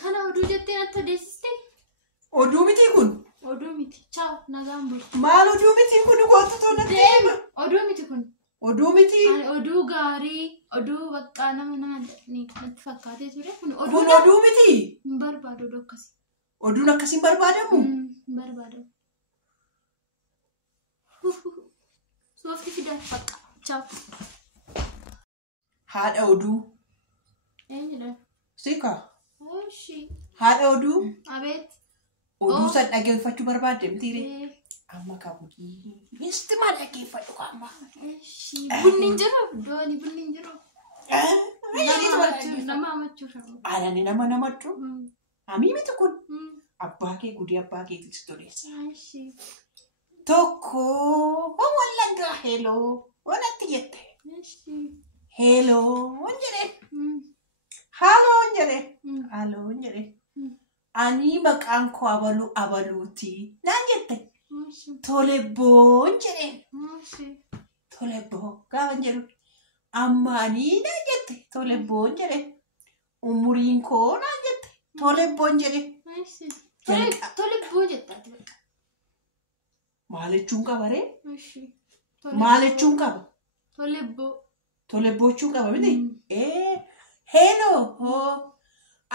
Kana oduu jettee natti odeessiste? Oduu miti kun. Oduu miti. Ciao, nagaan bulu. Maal oduu miti kun gootu natti hima. Oduu miti kun. Oduu miti. Oduu gaarii, oduu bakka nama natti fakkaatee ture. Kun oduu miti. Hin barbaadu oduu akkasii. Oduun akkasiin barbaadamu? Hin barbaadamu. Soofti fidaa bakka. Ciao. Haadha oduu. Eenyudha? Sika. Oshi. Haadha oduu. Abeet. Oduu san dhageeffachuu barbaadde mitiire. Amma kabutii. Misti maal dhageeffadhu amma? Bunni hin jiru. Dooni bunni hin jiru. Nama amachuu shabu. Alani nama namatu. Amii miti kun. Abbaa kee gudii abbaa kee tiksito deessa. Tokko wallaggaa heloo wanatti jette. Heloo onjere. Haaloo onjere. Haaloo onjere. Ani maqaan koo abaluuti. Naan jette. Toleboo onjere. Toleboo gaafa jedhu. Amma ani naan jette. Toleboo onjere. Umuriin koo naan jette. Toleboo onjere. Toleboo jettaati bakka. Maalichuun qaba ree? Maalichuun qaba? Toleboo. Toleboochuun qaba miti? Heloo.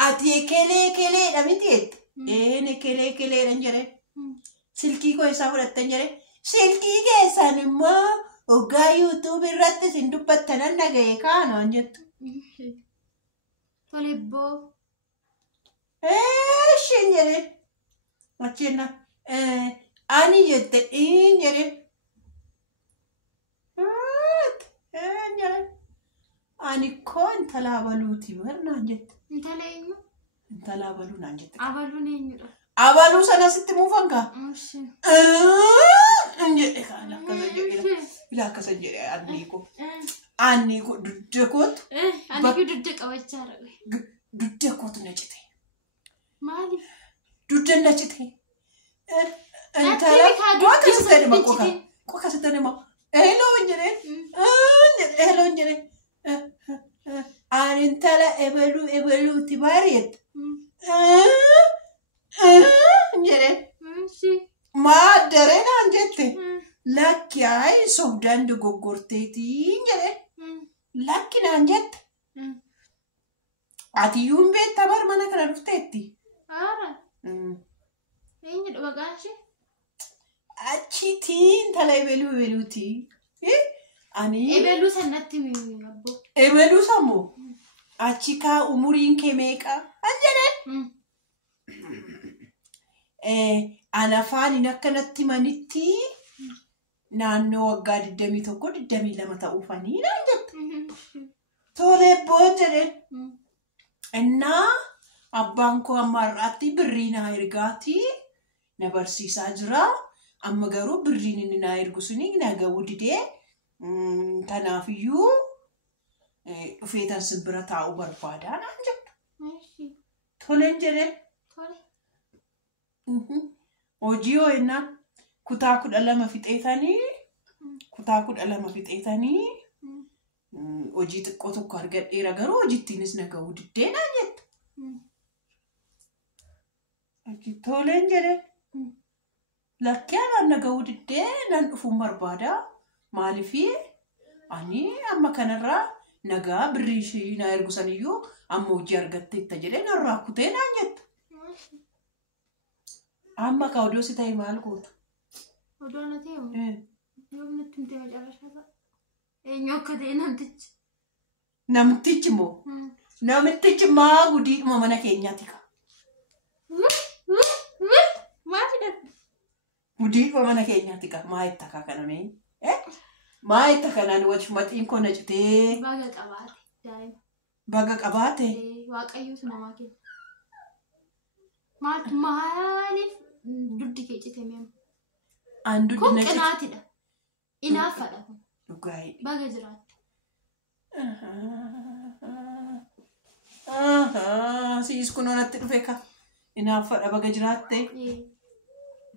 Ati kelee dha miti jette? Ne kelee dhan jedhe. Silkii koo isaa fudhattan jedhe. Silkii keessan immoo hoggaa YouTube irratti sin dubbattanan dhaga'e kaanaan jettu. Toleboo. Shin jedhe. Machinna. Ani jette jedhe. Ani koo intala abaluuti barnaan jette. Intala eenyu? Intala abaluu naan jette. Abaluun eenyudha? Abaluu sana sitti muufan kaa? Jedhe kaan akkasa jedhe. Ila akkasa jedhe anni koo dudda kootu. Ani koo dudda qabachaa jira. Dudda kootu na cite. Maali? Dudda na cite. Intala koo akkasitti nama qofa. Koo akkasitti nama. Heloo jedhe. Heloo jedhe. Ani intala ebaluuti bareedda. Jedhe. Maa daree naan jette. Lakki ayi sobdaan dogoggorteetiin jedhe. Lakki naan jette. Ati yuun beektaa bar mana kana dhufteetti. Aara. Eenyudha maqaan ishee? Achiitiin intala ebaluuti. Ani ebeluu sanatti abbo. Ebeluu sammoo. Achi kaa umuriin kee meeqa? An jedhe. Anafaaniin akkanatti manitti naannoo waggaa 21-22 ta'uufanii naan jette. Toleboo jedhe. Innaa abbaan koo amma har'aatti birrii naa ergaati na barsiisaa jira. Amma garuu birriin inni naa ergu suni na ga'uu didee. Kanaafiyyuu dhufeetan simbira taa'uu barbaadaa naan jettu. Toleen jedhe. Hojii ho'inaan kutaa 12 fixeetanii hojii xiqqoo tokko argadheera garuu hojittiinis na ga'uu diddee naan jettu. Toleen jedhe. Lakkee anaan na ga'uu diddee nan dhufuun barbaadaa. Maaliifii ani amma kanarraa nagaa birrii ishee na ergusaniyyuu amma hojii argatteetta jedhee narraa kutee naan jettu. Amma ka oduu si ta'e maal goota? Oduu na ta'e yoomni itti himtee macaarashaa ta'a. Eenyu akka ta'e namtichi? Namtichi moo? Namtichi maa gudiidhuma mana keenyaati ka? Maa fidadhu? Gudiidhuma mana keenyaati ka? Maa itti akka kanamee? Maa itti kanaan maxxiin koo na citee? Baga qabaate daa'ima. Baga qabaate? Waaqayyootu namaa kenna. Maaliif duddi kee cite meemu? An duddi na cite. Kun qinaatidha. Inaaffadha kun. Dhugaa'ii. Baga jiraatte. Siis kunoo natti dhufe ka. Inaaffadha baga jiraatte.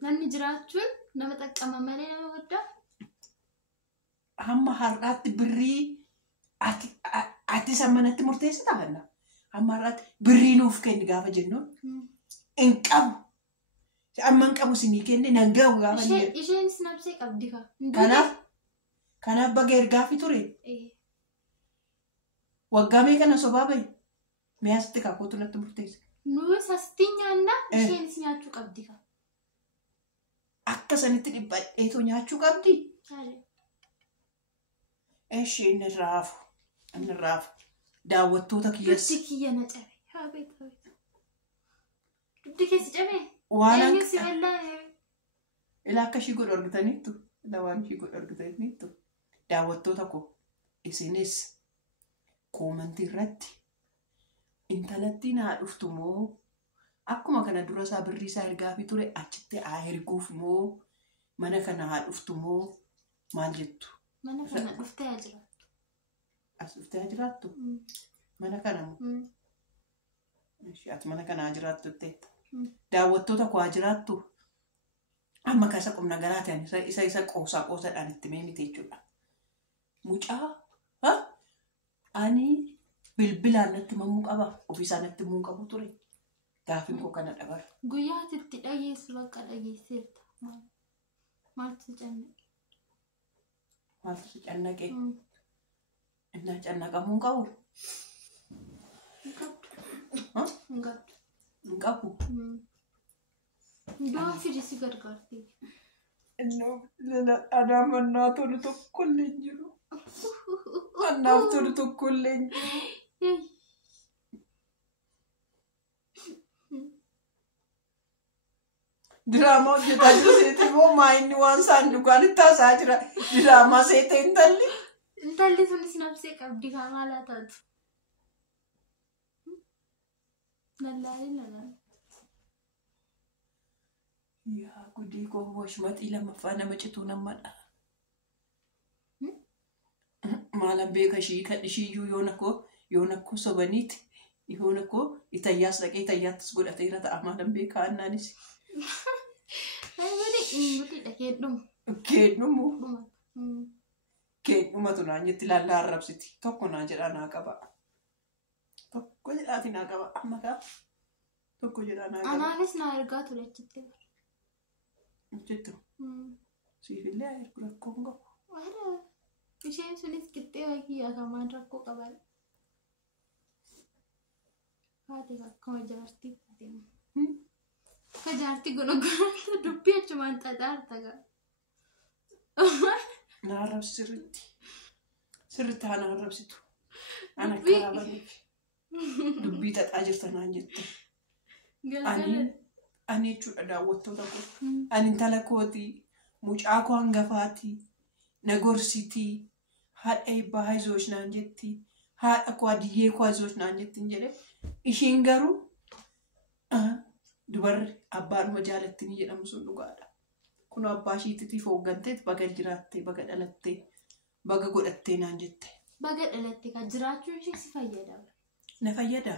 Namni jiraachuun nama xaqqama malee nama guddaa. Amma har'aatti birrii ati sammanatti murteessita kanna. Ammarratti birrii nuuf kenni gaafa jennuun hin qabu. Amman qabu sinii kenne nan ga'u gaafa ni jedhu. Isheen sinabsee qabdi ka. Kanaaf baga ergaafi ture. Waggaa meeqana sobaa bahe mi'aasitti kaakootu natti murteessa. Nuyi sastii nyaanna isheen si nyaachuu qabdi ka. Akka sanitti dhibbadheetoo nyaachuu qabdi. Ishee inni raafu. Daawwattoota kiyyas. Duddi kiyya na cabe. Haa beeku. Duddi keessi cabe. Waan eenyu si bal'aa. Ilaa akka ishii godhu argitaniittu. Ilaa waan ishii godhu argitaniittu. Daawwattoota koo isinis koomantii irratti intalatti naa dhuftu moo akkuma kana dura isaa birrii isaa ergaafi ture achitti haa erguuf moo mana kana haa dhuftu moo maal jettu? Mana kana dhuftee haa jiraattu. As dhuftee haa jiraattu? Mana kana moo? Ati mana kana haa jiraattu jetteetta. Daawwattoota koo haa jiraattu? Amma kasa qubna garaatiin isa qoosaadhaan itti meemite jechuudha. Mucaa ani bilbilaan natti mamuu qaba ofiisaa natti mamuu qabu ture. Gaafin koo kana dabar. Guyyaatitti dhageessu bakka dhageesseerta. Maaltu si cannaqe? Maaltu si cannaqe? Innaa cannaqamuu qabu? Hin qabdu. Hin qabu? Iddoo fidi si gargaarti. Anaa mannaa tolu tokkollee hin jiru. Annaaf tolu tokkollee hin jiru. Diraamaa hojjetaa jiru seetee moo maayinni waan saanduqaan itti haasaa jira. Diraamaa seetee intalli. Intalli sunis nabsee qabdi kaa maalaa taatu. Lallaalee. Yaa gudii koo washmaxii lammaffaa nama cituu namadha. Maalan beeka ishii kan ishiiyyuu yoon akkoo sobaniiti. Yoon akkoo itayyaas dhaqee itayyaattis godhateera ta'a maalan beeka annaanis. Keedhumatu naan jetti laallaa arrabsiti. Tokko naan jedhaa naa qaba. Tokko jedhaati naa qaba. Amma kaa tokko jedhaa naa qaba. Anaanis naa ergaa ture achitti. Jettu. Siifillee ergu rakkoon qabu. Isheen sunis qixxee wakii akamaan rakkoo qaban. Haati akkuma jaartii deemu. Akka jaartii gonogonaatti dubbii achumaan xaxaarta gaa. Na arrabsi sirriitti. Sirriitti haa na arrabsitu. Ana akka raabaniif. Dubbii xaxaa jirta naan jette. Ani jechuudha daawwattoota koo. Ani intala kootii. Mucaa koo hangafaatii. Na gorsitii. Haadha eebbaa haizoosh naan jettii. Haadha koo adiyyee koo haizoosh naan jettiin jedhe. Ishiin garuu dubarri abbaanuma jaalattinii jedhamu sun dhugaadha. Kun abbaa ishiitiif hoogganteet baga jiraattee baga dhalattee baga godhattee naan jette. Baga dhalattee kan jiraachuun ishee si fayyada. Na fayyada?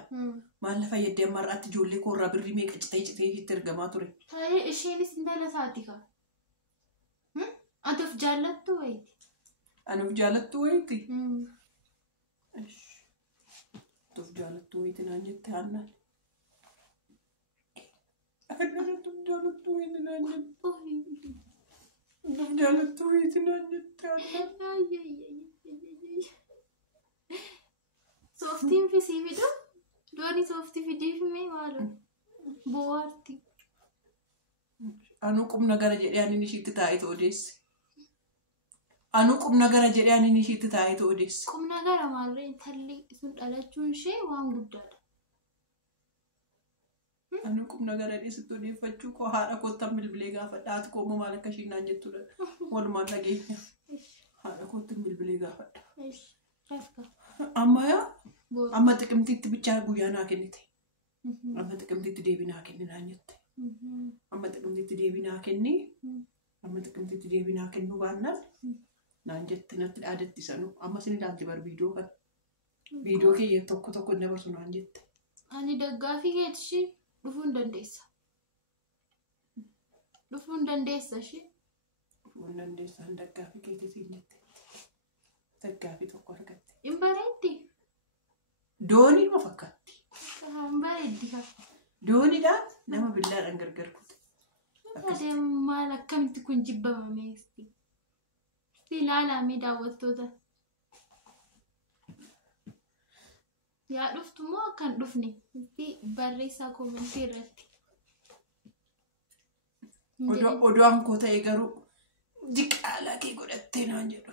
Maal na fayyadee amma har'aatti ijoollee koo irraa birrii meeqa citee itti ergamaa ture? Taa'ee isheenis intala isaati kaa. Ati of jaallattu wayiiti. Ani of jaallattu wayiiti? Ati of jaallattu wayiiti naan jette Hannaan. Hannaan ati of jaallattu wayiiti naan jette. Ati of jaallattu wayiiti naan jette Hannaan. Sooftiin fisii fidu? Dooni sooftii fidii fimee maaloo? Bohaarti. Anuu qubna gara jedhee ani ishiitti taa'etu odeesse. Anuu qubna gara jedhee ani ishiitti taa'etu odeesse. Qubna gara maalree intalli sun dhalachuun ishee waan guddaadha. Anuu qubna gara dheessitti odeeffachuu koo haadha koottan bilbilee gaafadha. Haati koo maal akka ishiin naan jettudha. Walumaan dhageenya. Haadha koottan bilbilee gaafadha. Amma xiqimtiitti bichaa guyyaa naa kennite. Amma xiqimtiitti deebii naa kenni naan jette. Amma xiqimtiitti deebii naa kenni. Amma xiqimtiitti deebii naa kennu baannaan naan jette natti dhaadatti sanuu. Amma sin ilaalti bar viidiyoo kan. Viidiyoo keeyyee tokko tokko hin dabarsu naan jette. Ani daggaafii keetti dhufuu hin dandeessa. Dhufuu hin dandeessa ishee. Dhufuu hin dandeessa daggaafii keetti siin jette. Daggaafii tokko argatte. Hin bareeddi. Doonii ma fakkaatti. Baay'ee hafu. Dooniidhaan nama billaadhaan gargar kute. Adee maal akkamitti kun jibbamame isti. Ilaalaa mee daawwattoota. Yaa dhuftu moo kan dhufne itti barreessaa koomentii irratti. Odaan koo ta'e garuu diqaalaa kee godhattee naan jedhu.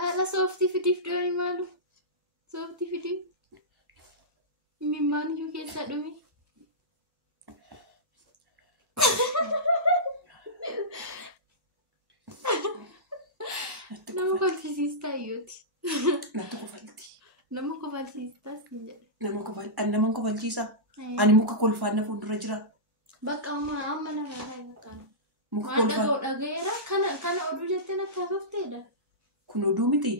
Ala sooftii fidiif doonii maalu? Sooftii fidiif. Mimmaan iyyuu keessa dhume. Nama kolfisiistaa iyyuuti. Natti kofalti. Nama kofalchiistas hin jedhe. Nama kofalchiisa. Ani muka kolfaan na fuuldura jira. Bakka amma nama irraa waan dhaga'u dhaga'eera kana oduu jettee natti haasofteedha. Kun oduu miti.